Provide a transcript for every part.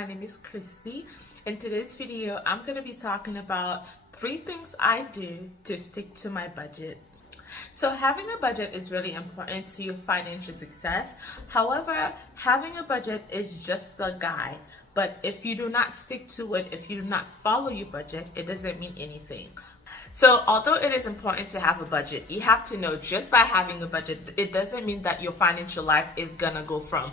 my name is Christy. In today's video, I'm going to be talking about 3 things I do to stick to my budget. So having a budget is really important to your financial success. However, having a budget is just a guide. But if you do not stick to it, if you do not follow your budget, it doesn't mean anything. So although it is important to have a budget, you have to know just by having a budget, it doesn't mean that your financial life is gonna go from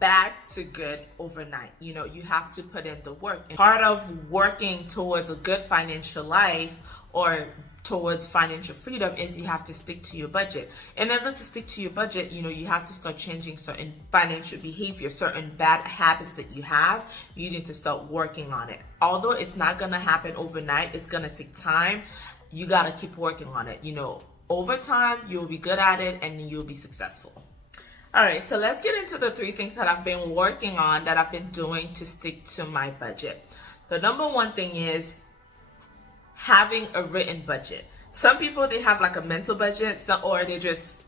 bad to good overnight. You know, you have to put in the work. And part of working towards a good financial life or towards financial freedom is you have to stick to your budget. In order to stick to your budget, you have to start changing certain financial behavior, certain bad habits that you have. You need to start working on it. Although it's not gonna happen overnight, it's gonna take time. You gotta keep working on it. Over time, you'll be good at it and you'll be successful. All right, so let's get into the 3 things that I've been working on, that I've been doing to stick to my budget. The number 1 thing is having a written budget. Some people, they have like a mental budget, or they just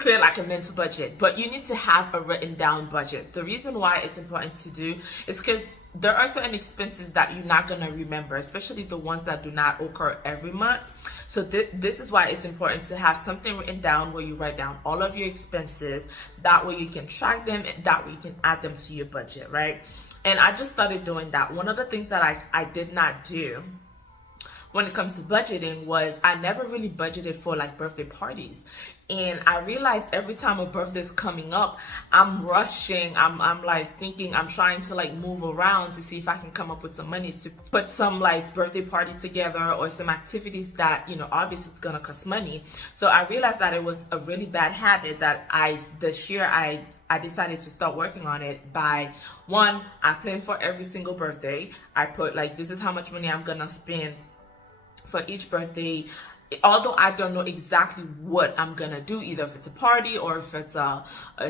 create like a mental budget, but you need to have a written down budget. The reason why it's important to do is because there are certain expenses that you're not going to remember, especially the ones that do not occur every month. So this is why it's important to have something written down where you write down all of your expenses. That way you can track them, and that way you can add them to your budget, right? And I just started doing that. One of the things that I did not do when it comes to budgeting was I never really budgeted for like birthday parties. And I realized every time a birthday is coming up, I'm rushing. I'm like thinking, I'm trying to like move around to see if I can come up with some money to put some like birthday party together, or some activities that, obviously it's gonna cost money. So I realized that it was a really bad habit that this year I decided to start working on it by, 1, I planned for every single birthday. I put like, this is how much money I'm gonna spend for each birthday. Although I don't know exactly what I'm gonna do, either if it's a party or if it's a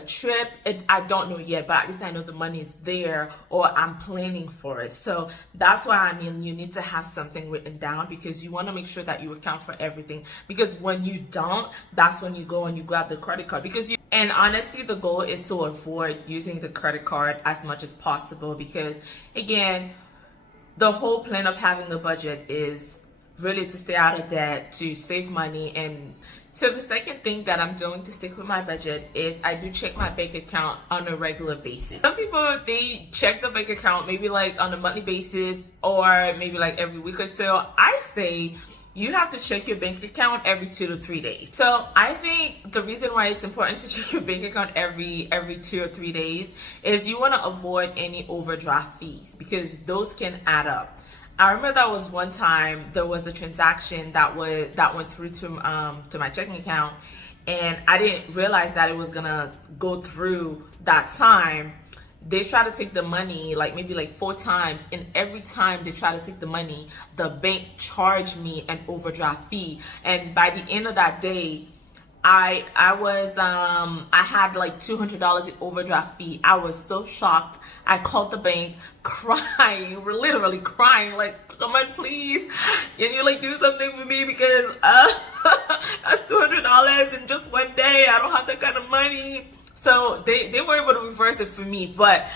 trip, I don't know yet, but at least I know the money is there, or I'm planning for it. So that's why you need to have something written down, because you want to make sure that you account for everything. Because when you don't, that's when you go and you grab the credit card. And honestly, the goal is to avoid using the credit card as much as possible, because again, the whole plan of having a budget is really to stay out of debt, to save money. And so the second thing that I'm doing to stick with my budget is I do check my bank account on a regular basis. Some people, they check the bank account maybe like on a monthly basis, or maybe like every week or so. I say you have to check your bank account every 2 to 3 days. So I think the reason why it's important to check your bank account every 2 or 3 days is you want to avoid any overdraft fees, because those can add up. I remember that was one time there was a transaction that went through to my checking account, and I didn't realize that it was gonna go through that time. They try to take the money like maybe like 4 times, and every time they try to take the money, the bank charged me an overdraft fee. And by the end of that day, I had like $200 in overdraft fee. I was so shocked. I called the bank crying, literally crying, like, come on, please, can you like do something for me, because that's $200 in just one day. I don't have that kind of money. So they were able to reverse it for me. But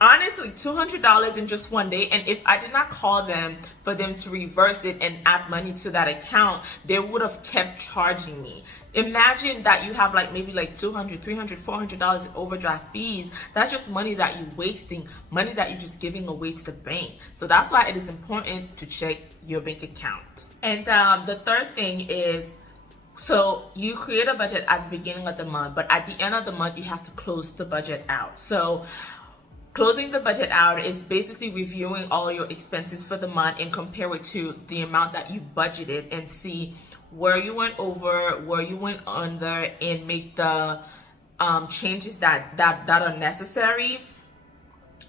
honestly, $200 in just one day, and if I did not call them for them to reverse it and add money to that account, they would have kept charging me. Imagine that you have like maybe like $200, $300, $400 in overdraft fees. That's just money that you're wasting, money that you're just giving away to the bank. So that's why it is important to check your bank account. And the third thing is, so you create a budget at the beginning of the month, but at the end of the month, you have to close the budget out. So closing the budget out is basically reviewing all your expenses for the month and compare it to the amount that you budgeted, and see where you went over, where you went under, and make the changes that are necessary.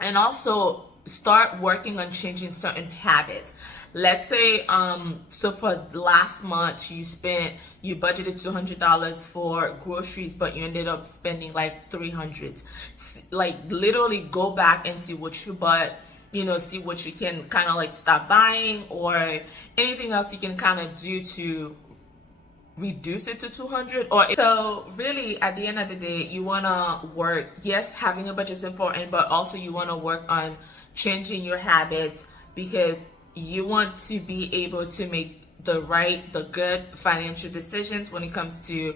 And also start working on changing certain habits. Let's say so for last month you budgeted $200 for groceries, but you ended up spending like $300. Like literally go back and see what you bought, see what you can kind of like stop buying, or anything else you can kind of do to reduce it to 200, or so really at the end of the day you want to work. Yes, having a budget is important, but also you want to work on changing your habits, because you want to be able to make the good financial decisions when it comes to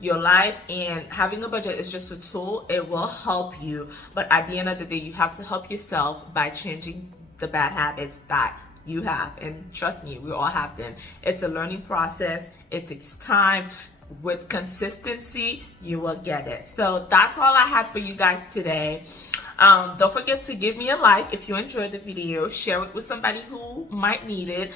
your life. And having a budget is just a tool. It will help you, but at the end of the day you have to help yourself by changing the bad habits that you have. And trust me, we all have them. It's a learning process. It takes time. With consistency, you will get it. So that's all I had for you guys today. Don't forget to give me a like if you enjoyed the video. Share it with somebody who might need it.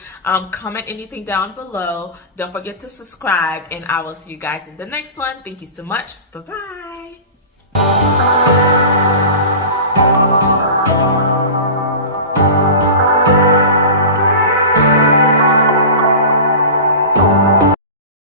Comment anything down below. Don't forget to subscribe, and I will see you guys in the next one. Thank you so much. Bye-bye.